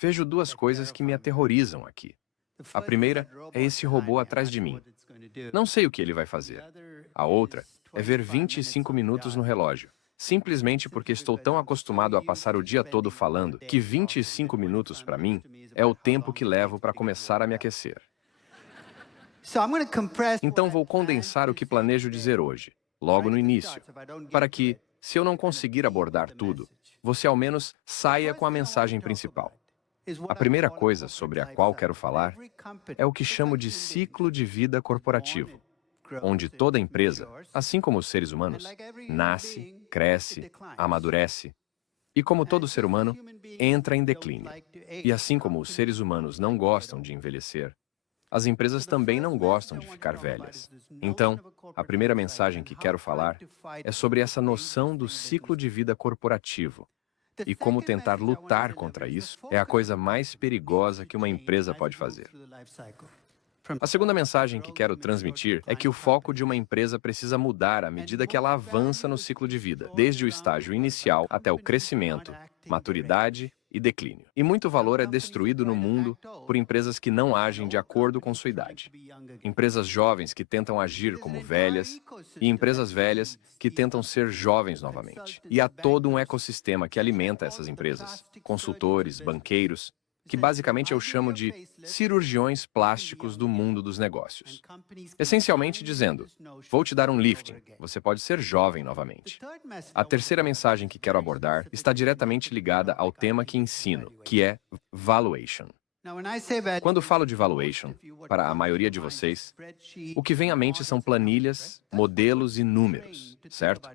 Vejo duas coisas que me aterrorizam aqui. A primeira é esse robô atrás de mim. Não sei o que ele vai fazer. A outra é ver 25 minutos no relógio, simplesmente porque estou tão acostumado a passar o dia todo falando que 25 minutos para mim é o tempo que levo para começar a me aquecer. Então vou condensar o que planejo dizer hoje, logo no início, para que, se eu não conseguir abordar tudo, você ao menos saia com a mensagem principal. A primeira coisa sobre a qual quero falar é o que chamo de ciclo de vida corporativo, onde toda empresa, assim como os seres humanos, nasce, cresce, amadurece e, como todo ser humano, entra em declínio. E assim como os seres humanos não gostam de envelhecer, as empresas também não gostam de ficar velhas. Então, a primeira mensagem que quero falar é sobre essa noção do ciclo de vida corporativo. E como tentar lutar contra isso é a coisa mais perigosa que uma empresa pode fazer. A segunda mensagem que quero transmitir é que o foco de uma empresa precisa mudar à medida que ela avança no ciclo de vida, desde o estágio inicial até o crescimento, maturidade e declínio. E muito valor é destruído no mundo por empresas que não agem de acordo com sua idade. Empresas jovens que tentam agir como velhas e empresas velhas que tentam ser jovens novamente. E há todo um ecossistema que alimenta essas empresas, consultores, banqueiros, que basicamente eu chamo de cirurgiões plásticos do mundo dos negócios. Essencialmente dizendo, vou te dar um lifting, você pode ser jovem novamente. A terceira mensagem que quero abordar está diretamente ligada ao tema que ensino, que é valuation. Quando falo de valuation, para a maioria de vocês, o que vem à mente são planilhas, modelos e números, certo?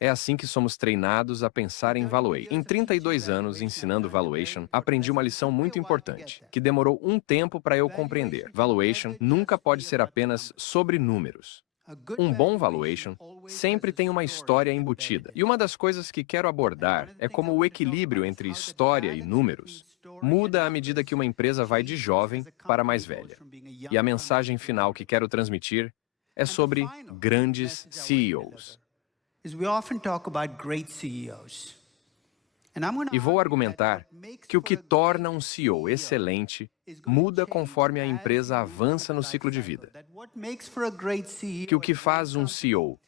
É assim que somos treinados a pensar em valuation. Em 32 anos ensinando valuation, aprendi uma lição muito importante, que demorou um tempo para eu compreender. Valuation nunca pode ser apenas sobre números. Um bom valuation sempre tem uma história embutida. E uma das coisas que quero abordar é como o equilíbrio entre história e números muda à medida que uma empresa vai de jovem para mais velha. E a mensagem final que quero transmitir é sobre grandes CEOs. E vou argumentar que o que torna um CEO excelente muda conforme a empresa avança no ciclo de vida. Que o que faz um CEO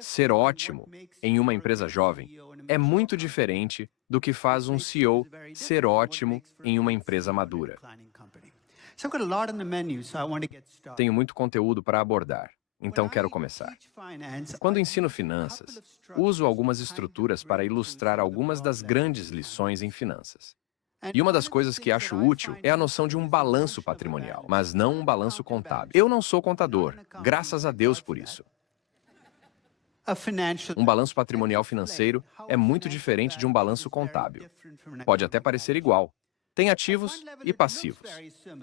ser ótimo em uma empresa jovem é muito diferente do que faz um CEO ser ótimo em uma empresa madura. Tenho muito conteúdo para abordar, então quero começar. Quando ensino finanças, uso algumas estruturas para ilustrar algumas das grandes lições em finanças. E uma das coisas que acho útil é a noção de um balanço patrimonial, mas não um balanço contábil. Eu não sou contador, graças a Deus por isso. Um balanço patrimonial financeiro é muito diferente de um balanço contábil. Pode até parecer igual. Tem ativos e passivos.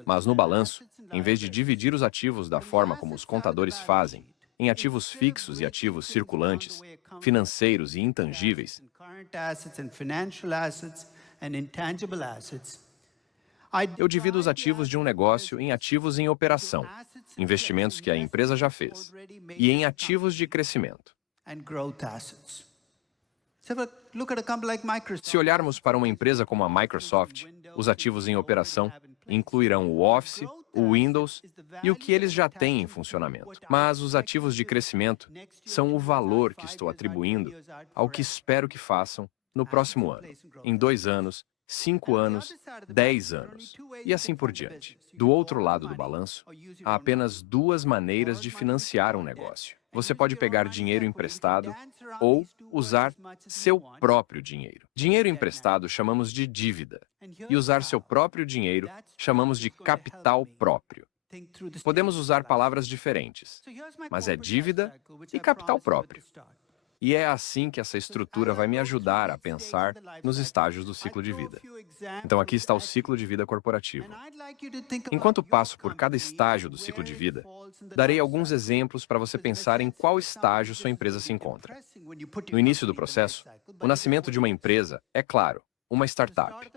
Mas no balanço, em vez de dividir os ativos da forma como os contadores fazem, em ativos fixos e ativos circulantes, financeiros e intangíveis, eu divido os ativos de um negócio em ativos em operação, investimentos que a empresa já fez, e em ativos de crescimento. Se olharmos para uma empresa como a Microsoft, os ativos em operação incluirão o Office, o Windows e o que eles já têm em funcionamento. Mas os ativos de crescimento são o valor que estou atribuindo ao que espero que façam no próximo ano, em 2 anos, 5 anos, 10 anos, e assim por diante. Do outro lado do balanço, há apenas 2 maneiras de financiar um negócio. Você pode pegar dinheiro emprestado ou usar seu próprio dinheiro. Dinheiro emprestado chamamos de dívida, e usar seu próprio dinheiro chamamos de capital próprio. Podemos usar palavras diferentes, mas é dívida e capital próprio. E é assim que essa estrutura vai me ajudar a pensar nos estágios do ciclo de vida. Então aqui está o ciclo de vida corporativo. Enquanto passo por cada estágio do ciclo de vida, darei alguns exemplos para você pensar em qual estágio sua empresa se encontra. No início do processo, o nascimento de uma empresa é, claro, uma startup.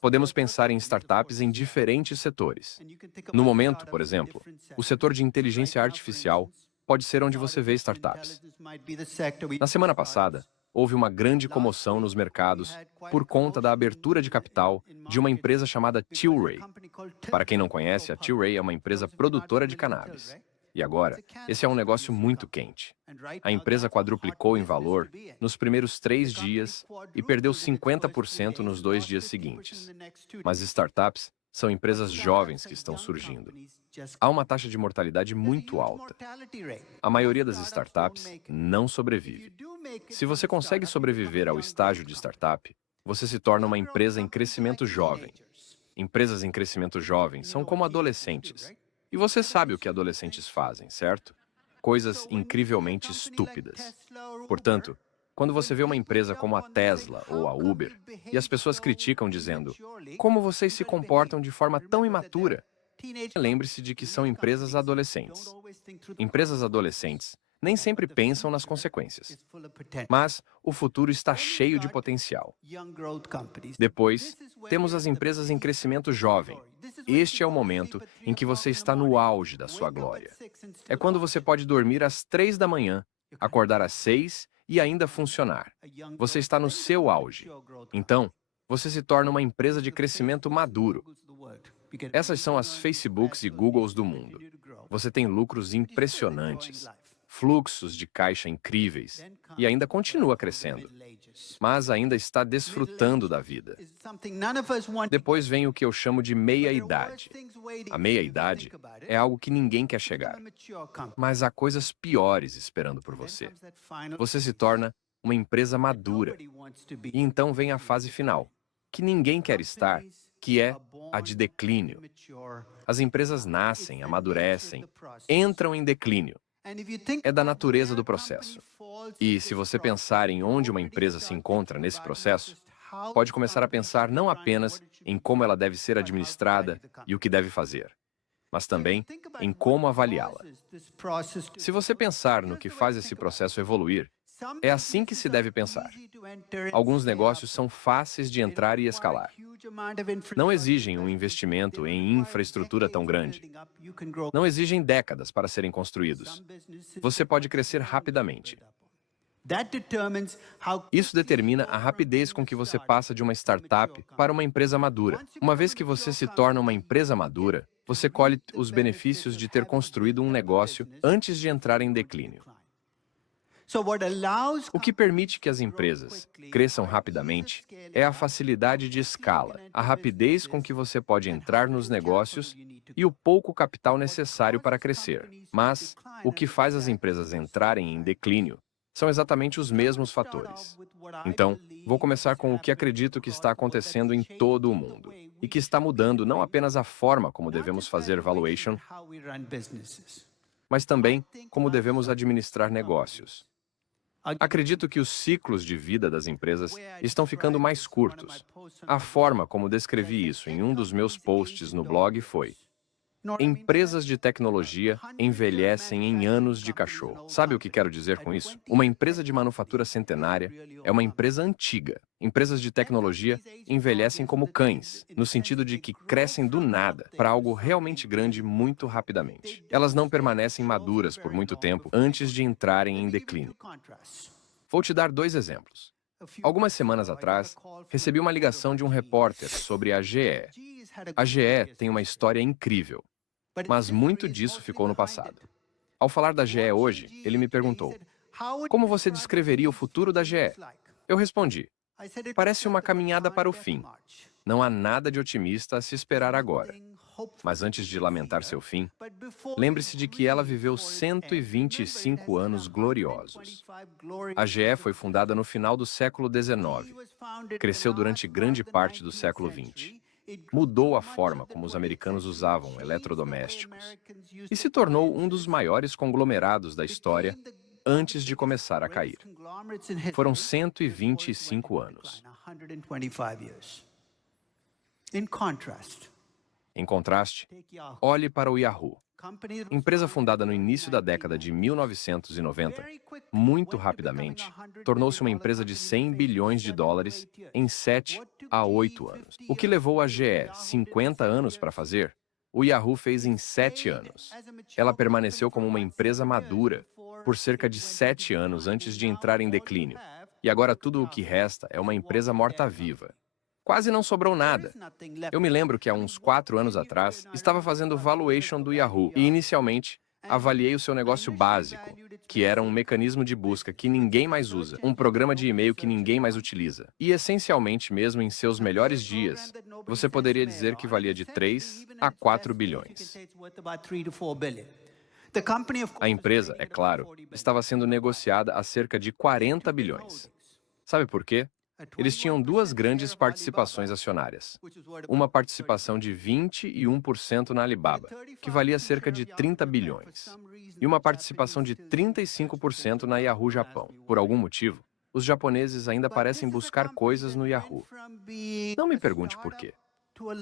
Podemos pensar em startups em diferentes setores. No momento, por exemplo, o setor de inteligência artificial pode ser onde você vê startups. Na semana passada, houve uma grande comoção nos mercados por conta da abertura de capital de uma empresa chamada Tilray. Para quem não conhece, a Tilray é uma empresa produtora de cannabis. E agora, esse é um negócio muito quente. A empresa quadruplicou em valor nos primeiros 3 dias e perdeu 50% nos 2 dias seguintes. Mas startups são empresas jovens que estão surgindo. Há uma taxa de mortalidade muito alta. A maioria das startups não sobrevive. Se você consegue sobreviver ao estágio de startup, você se torna uma empresa em crescimento jovem. Empresas em crescimento jovem são como adolescentes. E você sabe o que adolescentes fazem, certo? Coisas incrivelmente estúpidas. Portanto, quando você vê uma empresa como a Tesla ou a Uber, e as pessoas criticam dizendo: como vocês se comportam de forma tão imatura? Lembre-se de que são empresas adolescentes. Empresas adolescentes nem sempre pensam nas consequências. Mas o futuro está cheio de potencial. Depois, temos as empresas em crescimento jovem. Este é o momento em que você está no auge da sua glória. É quando você pode dormir às 3 da manhã, acordar às 6 e ainda funcionar. Você está no seu auge. Então, você se torna uma empresa de crescimento maduro. Essas são as Facebooks e Googles do mundo. Você tem lucros impressionantes, fluxos de caixa incríveis e ainda continua crescendo, mas ainda está desfrutando da vida. Depois vem o que eu chamo de meia-idade. A meia-idade é algo que ninguém quer chegar, mas há coisas piores esperando por você. Você se torna uma empresa madura. E então vem a fase final, que ninguém quer estar, que é a de declínio. As empresas nascem, amadurecem, entram em declínio. É da natureza do processo. E se você pensar em onde uma empresa se encontra nesse processo, pode começar a pensar não apenas em como ela deve ser administrada e o que deve fazer, mas também em como avaliá-la. Se você pensar no que faz esse processo evoluir, é assim que se deve pensar. Alguns negócios são fáceis de entrar e escalar. Não exigem um investimento em infraestrutura tão grande. Não exigem décadas para serem construídos. Você pode crescer rapidamente. Isso determina a rapidez com que você passa de uma startup para uma empresa madura. Uma vez que você se torna uma empresa madura, você colhe os benefícios de ter construído um negócio antes de entrar em declínio. O que permite que as empresas cresçam rapidamente é a facilidade de escala, a rapidez com que você pode entrar nos negócios e o pouco capital necessário para crescer. Mas o que faz as empresas entrarem em declínio são exatamente os mesmos fatores. Então, vou começar com o que acredito que está acontecendo em todo o mundo e que está mudando não apenas a forma como devemos fazer valuation, mas também como devemos administrar negócios. Acredito que os ciclos de vida das empresas estão ficando mais curtos. A forma como descrevi isso em um dos meus posts no blog foi: empresas de tecnologia envelhecem em anos de cachorro. Sabe o que quero dizer com isso? Uma empresa de manufatura centenária é uma empresa antiga. Empresas de tecnologia envelhecem como cães, no sentido de que crescem do nada para algo realmente grande muito rapidamente. Elas não permanecem maduras por muito tempo antes de entrarem em declínio. Vou te dar 2 exemplos. Algumas semanas atrás, recebi uma ligação de um repórter sobre a GE. A GE tem uma história incrível, mas muito disso ficou no passado. Ao falar da GE hoje, ele me perguntou: como você descreveria o futuro da GE? Eu respondi: parece uma caminhada para o fim. Não há nada de otimista a se esperar agora. Mas antes de lamentar seu fim, lembre-se de que ela viveu 125 anos gloriosos. A GE foi fundada no final do século XIX, cresceu durante grande parte do século XX, mudou a forma como os americanos usavam eletrodomésticos e se tornou um dos maiores conglomerados da história antes de começar a cair. Foram 125 anos. Em contraste, olhe para o Yahoo. Empresa fundada no início da década de 1990, muito rapidamente, tornou-se uma empresa de 100 bilhões de dólares em 7 a 8 anos. O que levou a GE 50 anos para fazer, o Yahoo fez em 7 anos. Ela permaneceu como uma empresa madura por cerca de 7 anos antes de entrar em declínio. E agora tudo o que resta é uma empresa morta-viva. Quase não sobrou nada. Eu me lembro que há uns 4 anos atrás, estava fazendo valuation do Yahoo e, inicialmente, avaliei o seu negócio básico, que era um mecanismo de busca que ninguém mais usa, um programa de e-mail que ninguém mais utiliza. E, essencialmente, mesmo em seus melhores dias, você poderia dizer que valia de 3 a 4 bilhões. A empresa, é claro, estava sendo negociada a cerca de 40 bilhões. Sabe por quê? Eles tinham duas grandes participações acionárias. Uma participação de 21% na Alibaba, que valia cerca de 30 bilhões, e uma participação de 35% na Yahoo Japão. Por algum motivo, os japoneses ainda parecem buscar coisas no Yahoo. Não me pergunte por quê.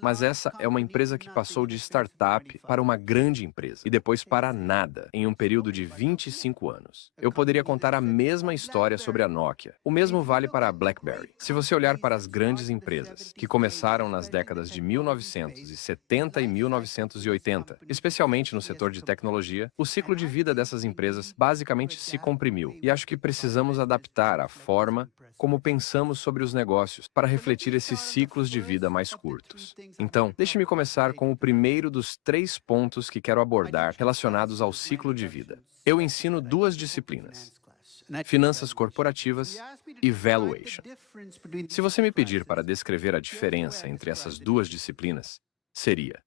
Mas essa é uma empresa que passou de startup para uma grande empresa e depois para nada em um período de 25 anos. Eu poderia contar a mesma história sobre a Nokia. O mesmo vale para a BlackBerry. Se você olhar para as grandes empresas que começaram nas décadas de 1970 e 1980, especialmente no setor de tecnologia, o ciclo de vida dessas empresas basicamente se comprimiu. E acho que precisamos adaptar a forma como pensamos sobre os negócios para refletir esses ciclos de vida mais curtos. Então, deixe-me começar com o primeiro dos 3 pontos que quero abordar relacionados ao ciclo de vida. Eu ensino 2 disciplinas: finanças corporativas e valuation. Se você me pedir para descrever a diferença entre essas 2 disciplinas, seria: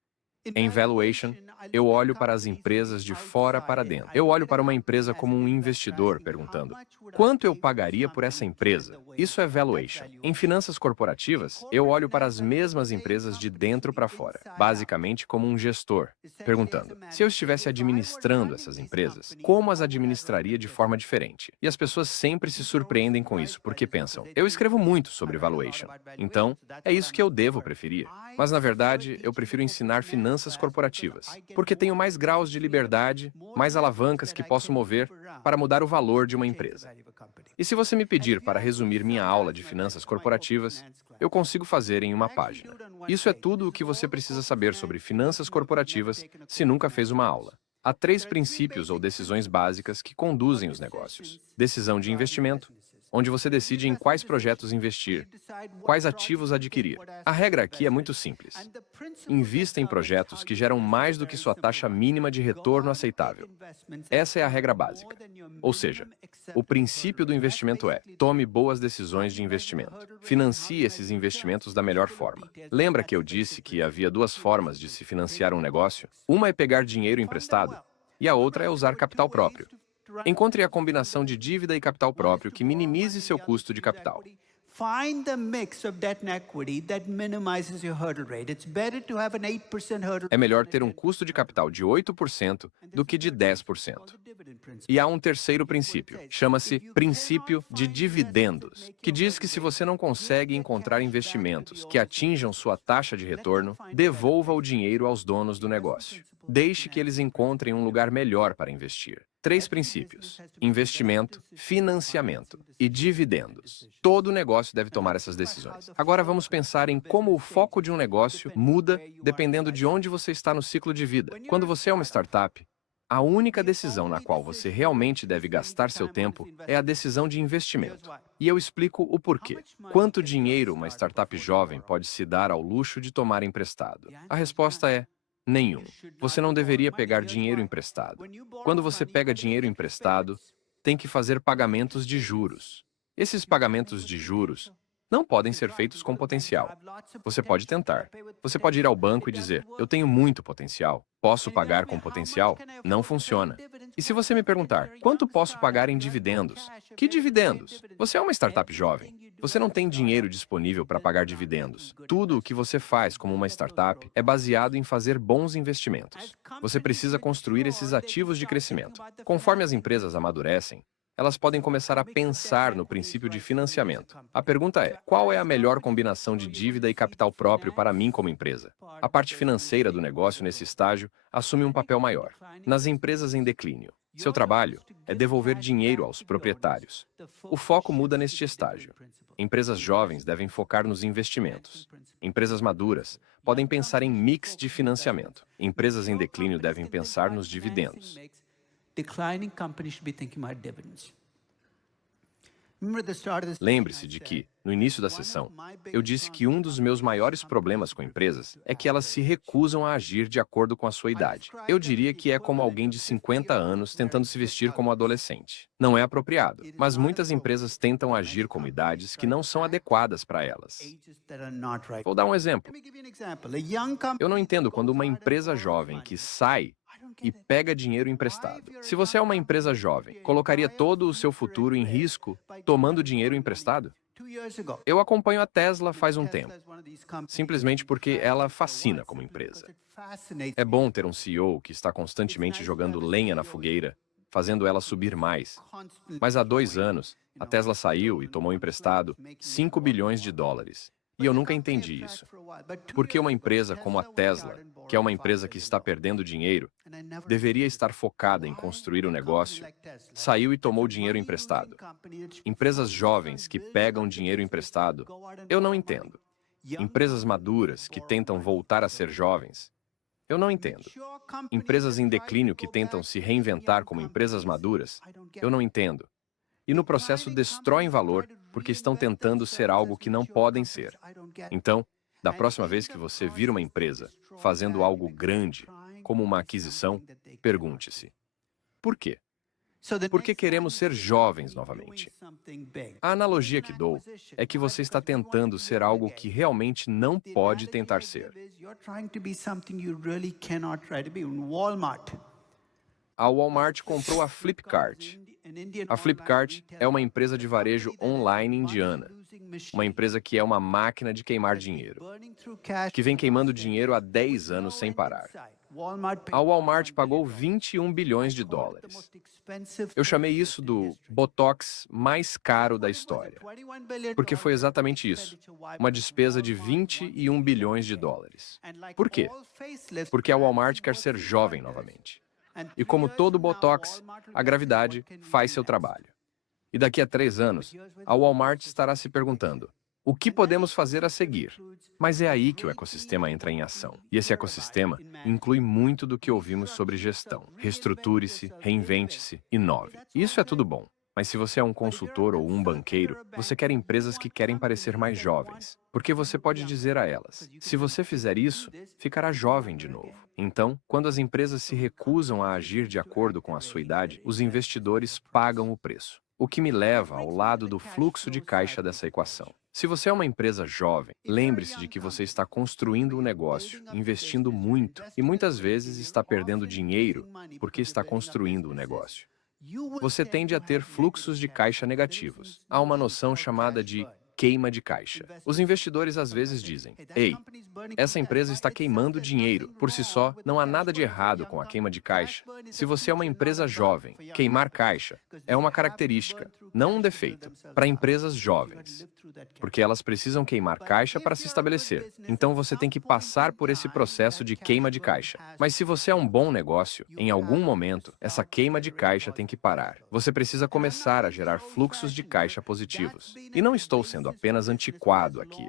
em valuation, eu olho para as empresas de fora para dentro. Eu olho para uma empresa como um investidor, perguntando: quanto eu pagaria por essa empresa? Isso é valuation. Em finanças corporativas, eu olho para as mesmas empresas de dentro para fora, basicamente como um gestor, perguntando: se eu estivesse administrando essas empresas, como as administraria de forma diferente? E as pessoas sempre se surpreendem com isso, porque pensam: eu escrevo muito sobre valuation, então é isso que eu devo preferir. Mas, na verdade, eu prefiro ensinar finanças corporativas, porque tenho mais graus de liberdade, mais alavancas que posso mover para mudar o valor de uma empresa. E se você me pedir para resumir minha aula de finanças corporativas, eu consigo fazer em uma página. Isso é tudo o que você precisa saber sobre finanças corporativas se nunca fez uma aula. Há 3 princípios ou decisões básicas que conduzem os negócios. Decisão de investimento, onde você decide em quais projetos investir, quais ativos adquirir. A regra aqui é muito simples: invista em projetos que geram mais do que sua taxa mínima de retorno aceitável. Essa é a regra básica. Ou seja, o princípio do investimento é: tome boas decisões de investimento. Financie esses investimentos da melhor forma. Lembra que eu disse que havia 2 formas de se financiar um negócio? Uma é pegar dinheiro emprestado e a outra é usar capital próprio. Encontre a combinação de dívida e capital próprio que minimize seu custo de capital. Find the mix of debt and equity that minimizes your hurdle rate. It's better to have an 8% hurdle É melhor rate ter um custo de capital de 8% do que de 10%. E há um terceiro princípio, chama-se princípio de dividendos, que diz que se você não consegue encontrar investimentos que atinjam sua taxa de retorno, devolva o dinheiro aos donos do negócio. Deixe que eles encontrem um lugar melhor para investir. 3 princípios: investimento, financiamento e dividendos. Todo negócio deve tomar essas decisões. Agora vamos pensar em como o foco de um negócio muda dependendo de onde você está no ciclo de vida. Quando você é uma startup, a única decisão na qual você realmente deve gastar seu tempo é a decisão de investimento. E eu explico o porquê. Quanto dinheiro uma startup jovem pode se dar ao luxo de tomar emprestado? A resposta é: nenhum. Você não deveria pegar dinheiro emprestado. Quando você pega dinheiro emprestado, tem que fazer pagamentos de juros. Esses pagamentos de juros não podem ser feitos com potencial. Você pode tentar. Você pode ir ao banco e dizer: eu tenho muito potencial, posso pagar com potencial? Não funciona. E se você me perguntar: quanto posso pagar em dividendos? Que dividendos? Você é uma startup jovem. Você não tem dinheiro disponível para pagar dividendos. Tudo o que você faz como uma startup é baseado em fazer bons investimentos. Você precisa construir esses ativos de crescimento. Conforme as empresas amadurecem, elas podem começar a pensar no princípio de financiamento. A pergunta é: qual é a melhor combinação de dívida e capital próprio para mim como empresa? A parte financeira do negócio nesse estágio assume um papel maior. Nas empresas em declínio, seu trabalho é devolver dinheiro aos proprietários. O foco muda neste estágio. Empresas jovens devem focar nos investimentos. Empresas maduras podem pensar em mix de financiamento. Empresas em declínio devem pensar nos dividendos. Declining companies should be thinking about dividends. Lembre-se de que, no início da sessão, eu disse que um dos meus maiores problemas com empresas é que elas se recusam a agir de acordo com a sua idade. Eu diria que é como alguém de 50 anos tentando se vestir como adolescente. Não é apropriado, mas muitas empresas tentam agir como idades que não são adequadas para elas. Vou dar um exemplo. Eu não entendo quando uma empresa jovem que sai e pega dinheiro emprestado. Se você é uma empresa jovem, colocaria todo o seu futuro em risco tomando dinheiro emprestado? Eu acompanho a Tesla faz um tempo, simplesmente porque ela fascina como empresa. É bom ter um CEO que está constantemente jogando lenha na fogueira, fazendo ela subir mais. Mas há 2 anos, a Tesla saiu e tomou emprestado 5 bilhões de dólares. E eu nunca entendi isso. Por que uma empresa como a Tesla, que é uma empresa que está perdendo dinheiro, deveria estar focada em construir o negócio, saiu e tomou dinheiro emprestado? Empresas jovens que pegam dinheiro emprestado, eu não entendo. Empresas maduras que tentam voltar a ser jovens, eu não entendo. Empresas em declínio que tentam se reinventar como empresas maduras, eu não entendo. E no processo destroem valor porque estão tentando ser algo que não podem ser. Então, da próxima vez que você vir uma empresa fazendo algo grande, como uma aquisição, pergunte-se: por quê? Por que queremos ser jovens novamente? A analogia que dou é que você está tentando ser algo que realmente não pode tentar ser. A Walmart comprou a Flipkart. A Flipkart é uma empresa de varejo online indiana, uma empresa que é uma máquina de queimar dinheiro, que vem queimando dinheiro há 10 anos sem parar. A Walmart pagou 21 bilhões de dólares. Eu chamei isso do Botox mais caro da história, porque foi exatamente isso, uma despesa de 21 bilhões de dólares. Por quê? Porque a Walmart quer ser jovem novamente. E como todo Botox, a gravidade faz seu trabalho. E daqui a 3 anos, a Walmart estará se perguntando: o que podemos fazer a seguir? Mas é aí que o ecossistema entra em ação. E esse ecossistema inclui muito do que ouvimos sobre gestão. Reestruture-se, reinvente-se, inove. Isso é tudo bom. Mas se você é um consultor ou um banqueiro, você quer empresas que querem parecer mais jovens. Porque você pode dizer a elas: se você fizer isso, ficará jovem de novo. Então, quando as empresas se recusam a agir de acordo com a sua idade, os investidores pagam o preço. O que me leva ao lado do fluxo de caixa dessa equação. Se você é uma empresa jovem, lembre-se de que você está construindo um negócio, investindo muito, e muitas vezes está perdendo dinheiro porque está construindo o negócio. Você tende a ter fluxos de caixa negativos. Há uma noção chamada de queima de caixa. Os investidores às vezes dizem: ei, essa empresa está queimando dinheiro. Por si só, não há nada de errado com a queima de caixa. Se você é uma empresa jovem, queimar caixa é uma característica, não um defeito, para empresas jovens. Porque elas precisam queimar caixa para se estabelecer. Então você tem que passar por esse processo de queima de caixa. Mas se você é um bom negócio, em algum momento, essa queima de caixa tem que parar. Você precisa começar a gerar fluxos de caixa positivos. E não estou sendo apenas antiquado aqui.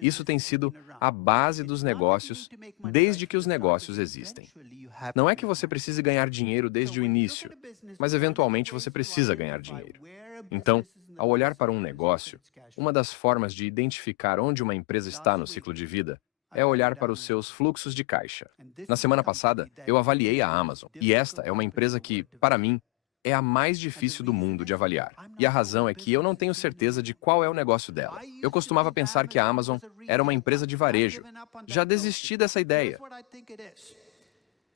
Isso tem sido a base dos negócios desde que os negócios existem. Não é que você precise ganhar dinheiro desde o início, mas eventualmente você precisa ganhar dinheiro. Então, ao olhar para um negócio, uma das formas de identificar onde uma empresa está no ciclo de vida é olhar para os seus fluxos de caixa. Na semana passada, eu avaliei a Amazon, e esta é uma empresa que, para mim, é a mais difícil do mundo de avaliar. E a razão é que eu não tenho certeza de qual é o negócio dela. Eu costumava pensar que a Amazon era uma empresa de varejo. Já desisti dessa ideia.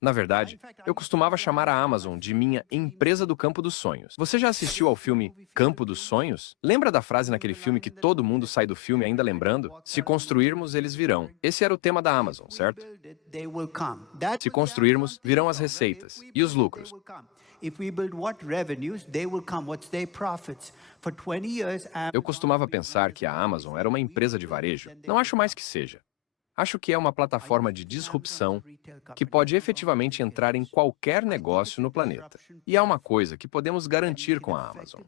Na verdade, eu costumava chamar a Amazon de minha empresa do campo dos sonhos. Você já assistiu ao filme Campo dos Sonhos? Lembra da frase naquele filme que todo mundo sai do filme ainda lembrando? Se construirmos, eles virão. Esse era o tema da Amazon, certo? Se construirmos, virão as receitas e os lucros. Eu costumava pensar que a Amazon era uma empresa de varejo. Não acho mais que seja. Acho que é uma plataforma de disrupção que pode efetivamente entrar em qualquer negócio no planeta. E há uma coisa que podemos garantir com a Amazon.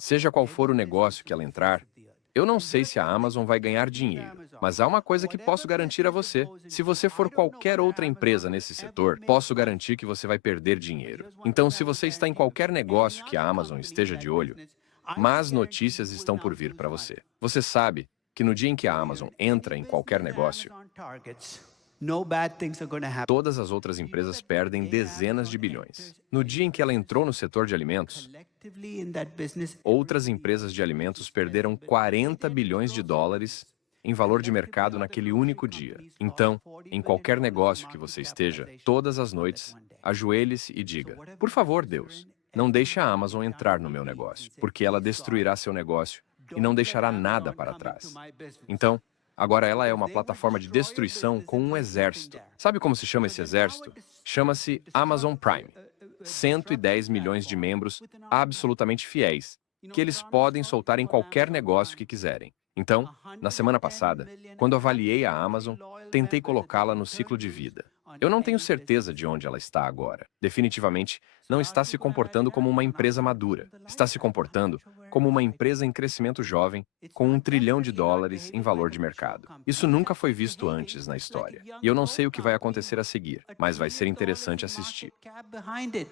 Seja qual for o negócio que ela entrar, eu não sei se a Amazon vai ganhar dinheiro, mas há uma coisa que posso garantir a você. Se você for qualquer outra empresa nesse setor, posso garantir que você vai perder dinheiro. Então, se você está em qualquer negócio que a Amazon esteja de olho, Más notícias estão por vir para você. Você sabe que no dia em que a Amazon entra em qualquer negócio, todas as outras empresas perdem dezenas de bilhões. No dia em que ela entrou no setor de alimentos, outras empresas de alimentos perderam 40 bilhões de dólares em valor de mercado naquele único dia. Então, em qualquer negócio que você esteja, todas as noites, ajoelhe-se e diga: por favor, Deus, não deixe a Amazon entrar no meu negócio, porque ela destruirá seu negócio e não deixará nada para trás. Então, agora ela é uma plataforma de destruição com um exército. Sabe como se chama esse exército? Chama-se Amazon Prime. 110 milhões de membros absolutamente fiéis, que eles podem soltar em qualquer negócio que quiserem. Então, na semana passada, quando avaliei a Amazon, tentei colocá-la no ciclo de vida. Eu não tenho certeza de onde ela está agora. Definitivamente, não está se comportando como uma empresa madura. Está se comportando como uma empresa em crescimento jovem, com $1 trilhão em valor de mercado. Isso nunca foi visto antes na história. E eu não sei o que vai acontecer a seguir, mas vai ser interessante assistir.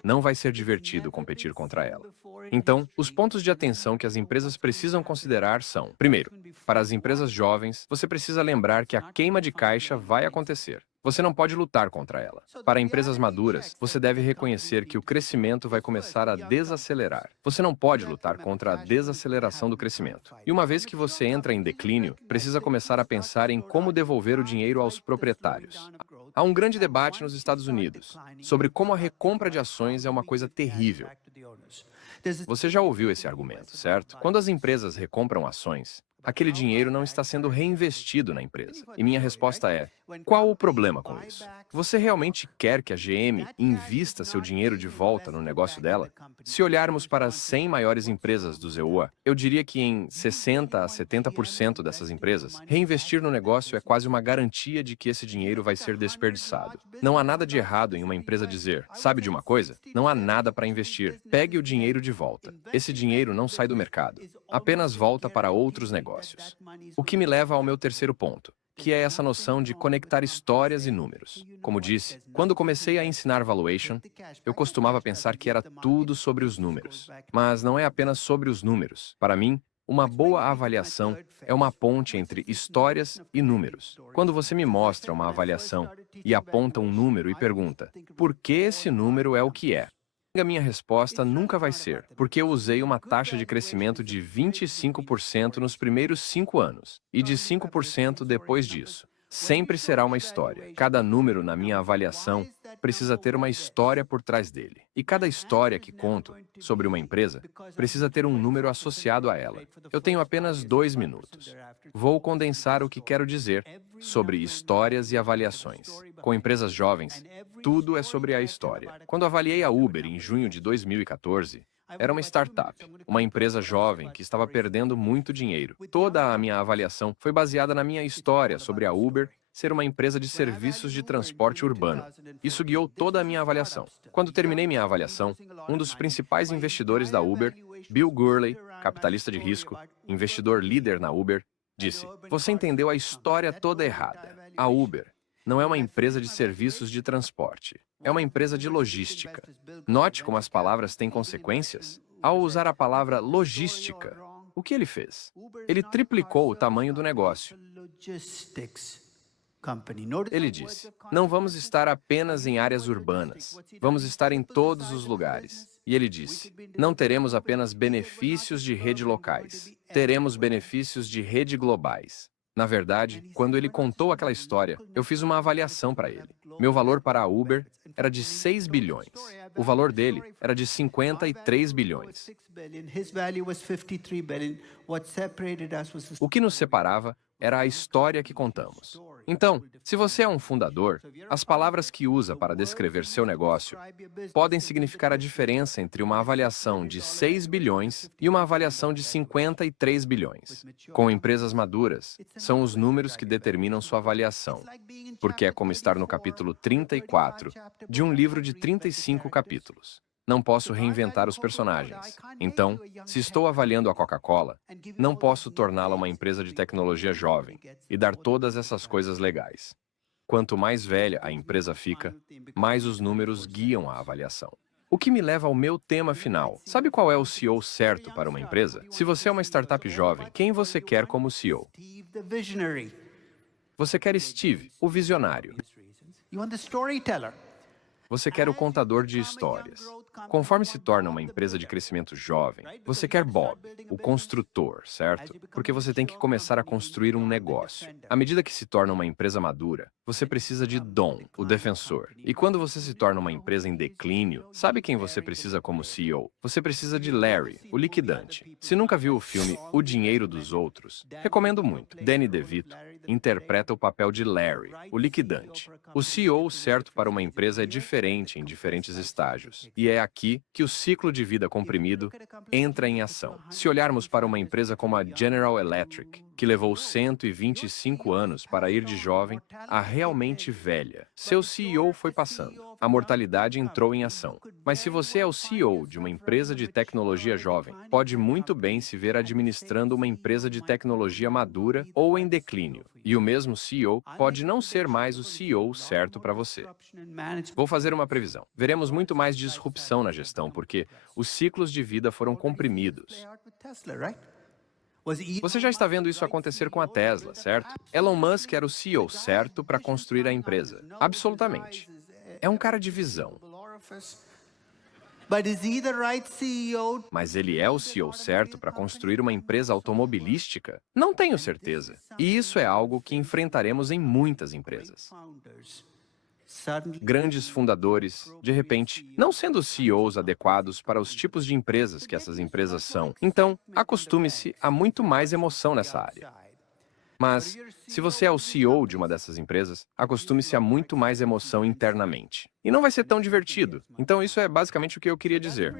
Não vai ser divertido competir contra ela. Então, os pontos de atenção que as empresas precisam considerar são: primeiro, para as empresas jovens, você precisa lembrar que a queima de caixa vai acontecer. Você não pode lutar contra ela. Para empresas maduras, você deve reconhecer que o crescimento vai começar a desacelerar. Você não pode lutar contra a desaceleração do crescimento. E uma vez que você entra em declínio, precisa começar a pensar em como devolver o dinheiro aos proprietários. Há um grande debate nos Estados Unidos sobre como a recompra de ações é uma coisa terrível. Você já ouviu esse argumento, certo? Quando as empresas recompram ações, aquele dinheiro não está sendo reinvestido na empresa. E minha resposta é: qual o problema com isso? Você realmente quer que a GM invista seu dinheiro de volta no negócio dela? Se olharmos para as 100 maiores empresas do ZEUA, eu diria que em 60 a 70% dessas empresas, reinvestir no negócio é quase uma garantia de que esse dinheiro vai ser desperdiçado. Não há nada de errado em uma empresa dizer: sabe de uma coisa? Não há nada para investir. Pegue o dinheiro de volta. Esse dinheiro não sai do mercado. Apenas volta para outros negócios. O que me leva ao meu terceiro ponto, que é essa noção de conectar histórias e números. Como disse, quando comecei a ensinar valuation, eu costumava pensar que era tudo sobre os números. Mas não é apenas sobre os números. Para mim, uma boa avaliação é uma ponte entre histórias e números. Quando você me mostra uma avaliação e aponta um número e pergunta: por que esse número é o que é? A minha resposta nunca vai ser: porque eu usei uma taxa de crescimento de 25% nos primeiros 5 anos e de 5% depois disso. Sempre será uma história. Cada número na minha avaliação precisa ter uma história por trás dele. E cada história que conto sobre uma empresa precisa ter um número associado a ela. Eu tenho apenas 2 minutos. Vou condensar o que quero dizer sobre histórias e avaliações. Com empresas jovens, tudo é sobre a história. Quando avaliei a Uber em junho de 2014, era uma startup, uma empresa jovem que estava perdendo muito dinheiro. Toda a minha avaliação foi baseada na minha história sobre a Uber ser uma empresa de serviços de transporte urbano. Isso guiou toda a minha avaliação. Quando terminei minha avaliação, um dos principais investidores da Uber, Bill Gurley, capitalista de risco, investidor líder na Uber, disse: você entendeu a história toda errada. A Uber não é uma empresa de serviços de transporte. É uma empresa de logística. Note como as palavras têm consequências. Ao usar a palavra logística, o que ele fez? Ele triplicou o tamanho do negócio. Ele disse: não vamos estar apenas em áreas urbanas, vamos estar em todos os lugares. E ele disse: não teremos apenas benefícios de rede locais, teremos benefícios de rede globais. Na verdade, quando ele contou aquela história, eu fiz uma avaliação para ele. Meu valor para a Uber era de 6 bilhões. O valor dele era de 53 bilhões. O que nos separava era a história que contamos. Então, se você é um fundador, as palavras que usa para descrever seu negócio podem significar a diferença entre uma avaliação de 6 bilhões e uma avaliação de 53 bilhões. Com empresas maduras, são os números que determinam sua avaliação, porque é como estar no capítulo 34 de um livro de 35 capítulos. Não posso reinventar os personagens. Então, se estou avaliando a Coca-Cola, não posso torná-la uma empresa de tecnologia jovem e dar todas essas coisas legais. Quanto mais velha a empresa fica, mais os números guiam a avaliação. O que me leva ao meu tema final. Sabe qual é o CEO certo para uma empresa? Se você é uma startup jovem, quem você quer como CEO? Steve, the visionary. Você quer Steve, o visionário. You want the storyteller. Você quer o contador de histórias. Conforme se torna uma empresa de crescimento jovem, você quer Bob, o construtor, certo? Porque você tem que começar a construir um negócio. À medida que se torna uma empresa madura, você precisa de Dom, o defensor. E quando você se torna uma empresa em declínio, sabe quem você precisa como CEO? Você precisa de Larry, o liquidante. Se nunca viu o filme O Dinheiro dos Outros, recomendo muito. Danny DeVito interpreta o papel de Larry, o liquidante. O CEO certo para uma empresa é diferente em diferentes estágios. E é aqui que o ciclo de vida comprimido entra em ação. Se olharmos para uma empresa como a General Electric, que levou 125 anos para ir de jovem a realmente velha, seu CEO foi passando. A mortalidade entrou em ação. Mas se você é o CEO de uma empresa de tecnologia jovem, pode muito bem se ver administrando uma empresa de tecnologia madura ou em declínio. E o mesmo CEO pode não ser mais o CEO certo para você. Vou fazer uma previsão. Veremos muito mais disrupção na gestão, porque os ciclos de vida foram comprimidos. Você já está vendo isso acontecer com a Tesla, certo? Elon Musk era o CEO certo para construir a empresa. Absolutamente. É um cara de visão. Mas ele é o CEO certo para construir uma empresa automobilística? Não tenho certeza. E isso é algo que enfrentaremos em muitas empresas. Grandes fundadores, de repente, não sendo CEOs adequados para os tipos de empresas que essas empresas são. Então, acostume-se a muito mais emoção nessa área. Mas, se você é o CEO de uma dessas empresas, acostume-se a muito mais emoção internamente. E não vai ser tão divertido. Então, isso é basicamente o que eu queria dizer.